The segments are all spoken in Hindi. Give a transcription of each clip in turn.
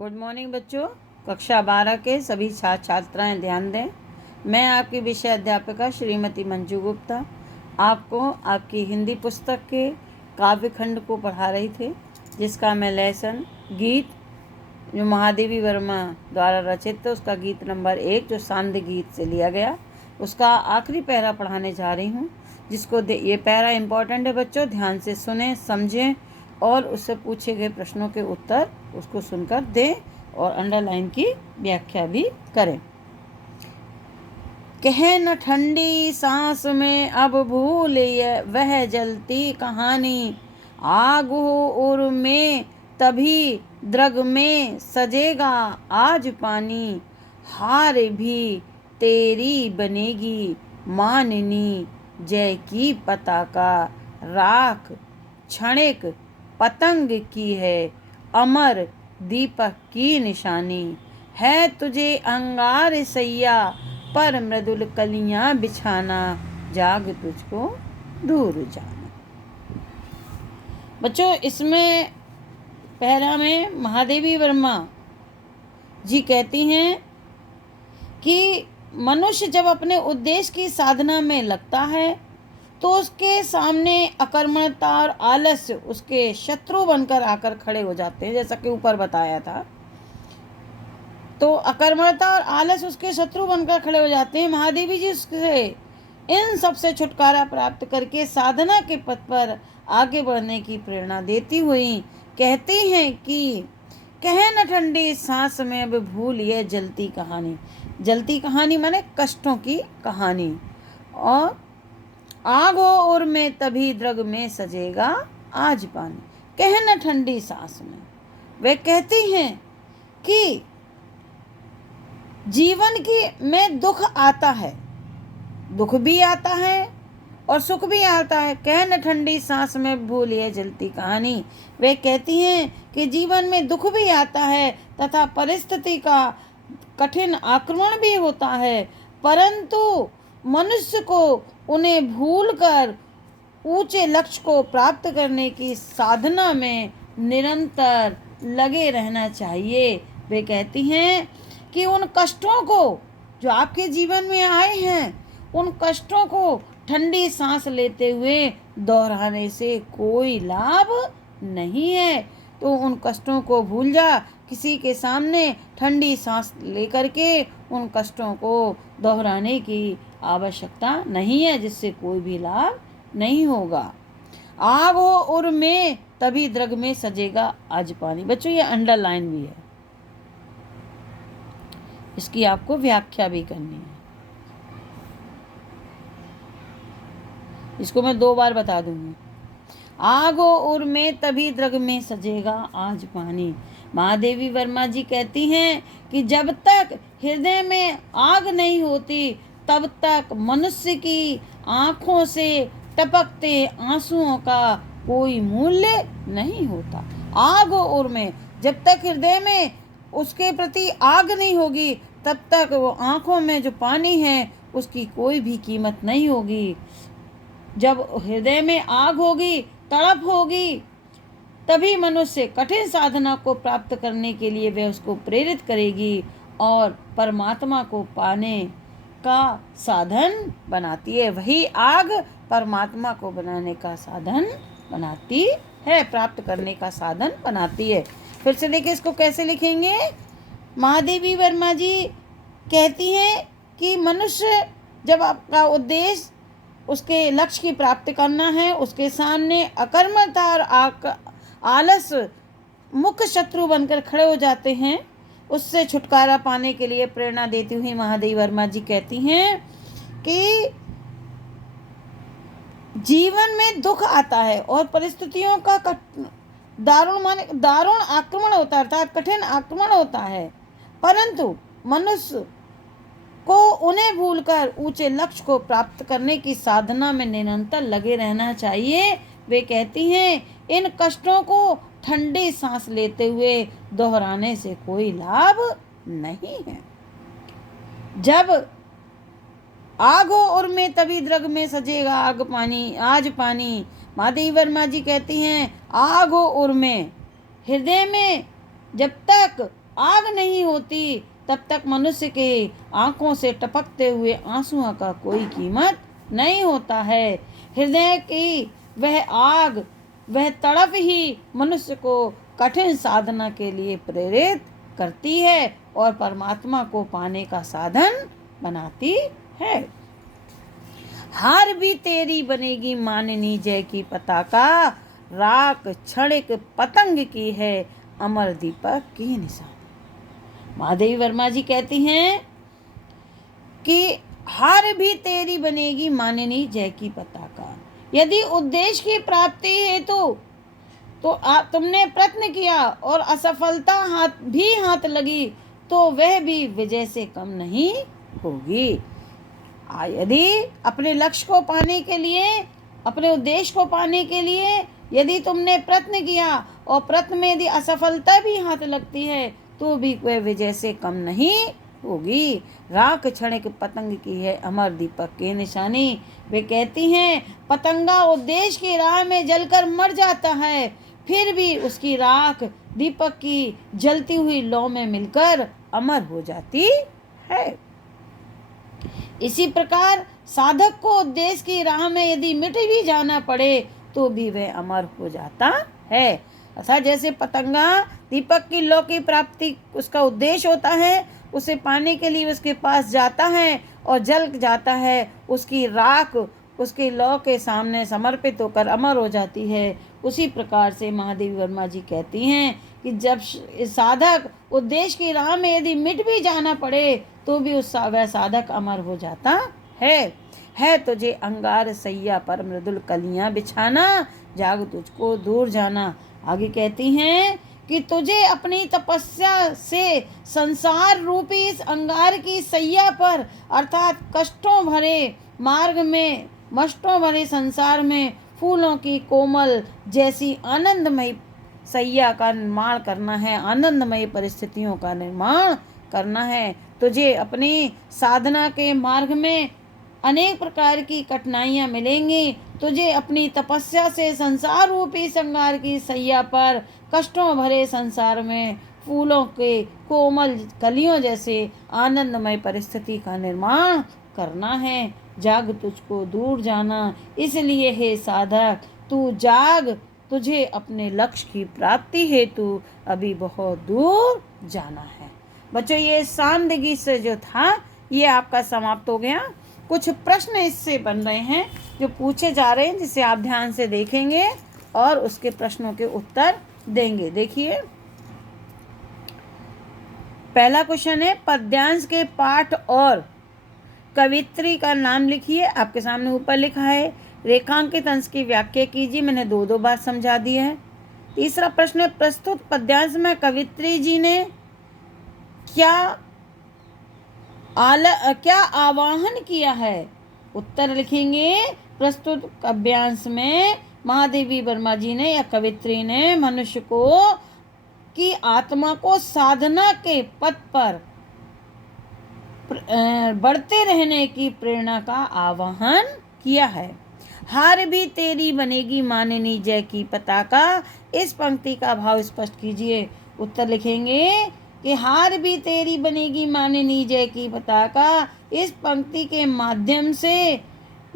गुड मॉर्निंग बच्चों। कक्षा 12 के सभी छात्र छात्राएं ध्यान दें। मैं आपकी विषय अध्यापिका श्रीमती मंजू गुप्ता आपको आपकी हिंदी पुस्तक के काव्य खंड को पढ़ा रही थी, जिसका मैं लेसन गीत जो महादेवी वर्मा द्वारा रचित है उसका गीत नंबर 1 जो सांध्य गीत से लिया गया, उसका आखिरी पैरा पढ़ाने जा रही हूँ। जिसको ये पैरा इम्पोर्टेंट है बच्चों, ध्यान से सुने, समझें और उससे पूछे गए प्रश्नों के उत्तर उसको सुनकर दें और अंडरलाइन की व्याख्या भी करें। कहे न ठंडी सांस में अब भूल वह जलती कहानी, आग हो उर में तभी द्रग में सजेगा आज पानी, हार भी तेरी बनेगी माननी, जय की पताका राख क्षणिक पतंग की है, अमर दीपक की निशानी, है तुझे अंगार सैया पर मृदुल कलियां बिछाना, जाग तुझको दूर जाना। बच्चों, इसमें पैरा में महादेवी वर्मा जी कहती हैं कि मनुष्य जब अपने उद्देश्य की साधना में लगता है तो उसके सामने अकर्मणता और आलस्य उसके शत्रु बनकर आकर खड़े हो जाते हैं, जैसा कि ऊपर बताया था। तो अकर्मणता और आलस्य उसके शत्रु बनकर खड़े हो जाते हैं। महादेवी जी उससे इन सब से छुटकारा प्राप्त करके साधना के पथ पर आगे बढ़ने की प्रेरणा देती हुई कहती हैं कि कहे न ठंडी सांस में अब भूल ये जलती कहानी। जलती कहानी माने कष्टों की कहानी। और आग हो उर में तभी द्रग में सजेगा आज पानी। कहे न ठंडी सांस में, वे कहती हैं कि जीवन की में दुख आता है, दुख भी आता है और सुख भी आता है। कहे न ठंडी सांस में भूल ये जलती कहानी। वे कहती हैं कि जीवन में दुख भी आता है तथा परिस्थिति का कठिन आक्रमण भी होता है, परंतु मनुष्य को उन्हें भूलकर ऊंचे लक्ष्य को प्राप्त करने की साधना में निरंतर लगे रहना चाहिए। वे कहती हैं कि उन कष्टों को जो आपके जीवन में आए हैं, उन कष्टों को ठंडी सांस लेते हुए दोहराने से कोई लाभ नहीं है। तो उन कष्टों को भूल जा, किसी के सामने ठंडी सांस लेकर के उन कष्टों को दोहराने की आवश्यकता नहीं है, जिससे कोई भी लाभ नहीं होगा। आग हो उर में तभी द्रग में सजेगा आज पानी। बच्चों, ये अंडरलाइन भी है, इसकी आपको व्याख्या भी करनी है। इसको मैं 2 बार बता दूंगी। आग हो उर में तभी द्रग में सजेगा आज पानी। महादेवी वर्मा जी कहती हैं कि जब तक हृदय में आग नहीं होती तब तक मनुष्य की आंखों से टपकते आंसुओं का कोई मूल्य नहीं होता। आग हो उर में, जब तक हृदय में उसके प्रति आग नहीं होगी तब तक वो आंखों में जो पानी है उसकी कोई भी कीमत नहीं होगी। जब हृदय में आग होगी, तड़प होगी, तभी मनुष्य कठिन साधना को प्राप्त करने के लिए वह उसको प्रेरित करेगी और परमात्मा को पाने का साधन बनाती है। वही आग परमात्मा को बनाने का साधन बनाती है, प्राप्त करने का साधन बनाती है। फिर से देखिए, इसको कैसे लिखेंगे। महादेवी वर्मा जी कहती हैं कि मनुष्य जब आपका उद्देश्य उसके लक्ष्य की प्राप्ति करना है, उसके सामने अकर्मता और आलस मुख्य शत्रु बनकर खड़े हो जाते हैं। उससे छुटकारा पाने के लिए प्रेरणा देती हुई महादेवी वर्मा जी कहती हैं कि जीवन में दुख आता है और परिस्थितियों का दारुण आक्रमण होता है, अर्थात कठिन आक्रमण होता है, परंतु मनुष्य को उन्हें भूलकर ऊंचे लक्ष्य को प्राप्त करने की साधना में निरंतर लगे रहना चाहिए। वे कहती हैं इन कष्टों को ठंडी सांस लेते हुए दोहराने से कोई लाभ नहीं है। जब आग हो उर में तभी द्रग में सजेगा आग पानी आज पानी। महादेवी वर्मा जी कहती हैं आग हो उर में, हृदय में जब तक आग नहीं होती तब तक मनुष्य के आंखों से टपकते हुए आंसुओं का कोई कीमत नहीं होता है। हृदय की वह आग, वह तड़प ही मनुष्य को कठिन साधना के लिए प्रेरित करती है और परमात्मा को पाने का साधन बनाती है। हार भी तेरी बनेगी माननी जय की पताका, राख क्षणिक पतंग की है अमर दीपक की निशान। महादेवी वर्मा जी कहती हैं कि हार भी तेरी बनेगी माननी जय की पताका। यदि उद्देश्य की प्राप्ति हेतु तो तुमने प्रयत्न किया और असफलता हाथ लगी तो वह भी विजय से कम नहीं होगी। यदि अपने लक्ष्य को पाने के लिए, अपने उद्देश्य को पाने के लिए यदि तुमने प्रयत्न किया और प्रयत्न में यदि असफलता भी हाथ लगती है तो भी वह विजय से कम नहीं होगी। राख क्षणिक पतंग की है अमर दीपक की निशानी। वे कहती हैं पतंगा उद्देश्य की राह में जलकर मर जाता है, फिर भी उसकी राख दीपक की जलती हुई लौ में मिलकर अमर हो जाती है। इसी प्रकार साधक को उद्देश्य की राह में यदि मिट भी जाना पड़े तो भी वह अमर हो जाता है। अर्थात जैसे पतंगा दीपक की लौ की प्राप्ति उसका उद्देश्य होता है, उसे पाने के लिए उसके पास जाता है और जल जाता है, उसकी राख उसकी लौ के सामने समर्पित होकर अमर हो जाती है। उसी प्रकार से महादेवी वर्मा जी कहती हैं कि जब साधक उद्देश्य की राह में यदि मिट भी जाना पड़े तो भी वह साधक अमर हो जाता है तुझे अंगार सैया पर मृदुल कलियां बिछाना, जाग तुझको दूर जाना। आगे कहती हैं कि तुझे अपनी तपस्या से संसार रूपी इस अंगार की सैया पर अर्थात कष्टों भरे मार्ग में, मष्टों भरे संसार में फूलों की कोमल जैसी आनंदमयी सैया का निर्माण करना है, आनंदमयी परिस्थितियों का निर्माण करना है। तुझे अपनी साधना के मार्ग में अनेक प्रकार की कठिनाइयाँ मिलेंगी। तुझे अपनी तपस्या से संसार रूपी संगार की सैया पर कष्टों भरे संसार में फूलों के कोमल कलियों जैसे आनंदमय परिस्थिति का निर्माण करना है। जाग तुझको दूर जाना, इसलिए हे साधक तू जाग, तुझे अपने लक्ष्य की प्राप्ति हेतु अभी बहुत दूर जाना है। बच्चों ये सामदगी से जो था ये आपका समाप्त हो गया। कुछ प्रश्न इससे बन रहे हैं जो पूछे जा रहे हैं, जिसे आप ध्यान से देखेंगे और उसके प्रश्नों के उत्तर देंगे। देखिए पहला क्वेश्चन है पद्यांश के पाठ और कवित्री का नाम लिखिए। आपके सामने ऊपर लिखा है। रेखांकित अंश की व्याख्या कीजिए। मैंने दो बार समझा दिया है। तीसरा प्रश्न है प्रस्तुत पद्यांश में कवित्री जी ने क्या आवाहन किया है। उत्तर लिखेंगे प्रस्तुत काव्यांश में महादेवी वर्मा जी ने या कवित्री ने मनुष्य को की आत्मा को साधना के पथ पर बढ़ते रहने की प्रेरणा का आवाहन किया है। हार भी तेरी बनेगी माननी जय की पताका। इस पंक्ति का भाव स्पष्ट कीजिए। उत्तर लिखेंगे कि हार भी तेरी बनेगी माननी जय की पताका। इस पंक्ति के माध्यम से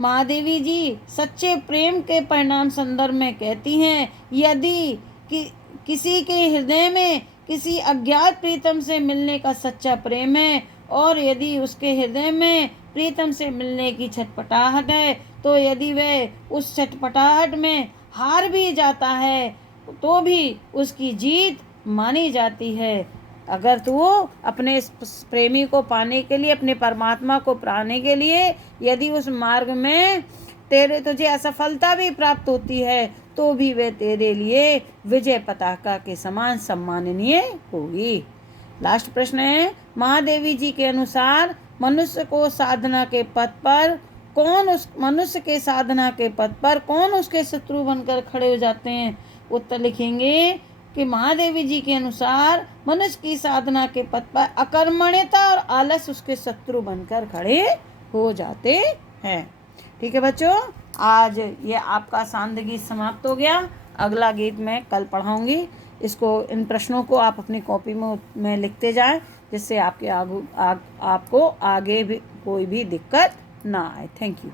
महादेवी जी सच्चे प्रेम के परिणाम संदर्भ में कहती हैं यदि किसी के हृदय में किसी अज्ञात प्रीतम से मिलने का सच्चा प्रेम है और यदि उसके हृदय में प्रीतम से मिलने की छटपटाहट है तो यदि वह उस छटपटाहट में हार भी जाता है तो भी उसकी जीत मानी जाती है। अगर तू अपने प्रेमी को पाने के लिए, अपने परमात्मा को पाने के लिए यदि उस मार्ग में तुझे असफलता भी प्राप्त होती है तो भी वह तेरे लिए विजय पताका के समान सम्माननीय होगी। लास्ट प्रश्न है महादेवी जी के अनुसार मनुष्य के साधना के पथ पर कौन उसके शत्रु बनकर खड़े हो जाते हैं। उत्तर लिखेंगे कि महादेवी जी के अनुसार मनुष्य की साधना के पथ पर अकर्मण्यता और आलस उसके शत्रु बनकर खड़े हो जाते हैं। ठीक है बच्चों, आज ये आपका सामदगी समाप्त हो गया। अगला गीत मैं कल पढ़ाऊंगी। इसको, इन प्रश्नों को आप अपनी कॉपी में लिखते जाएं, जिससे आपके आपको आगे भी कोई भी दिक्कत ना आए। Thank you.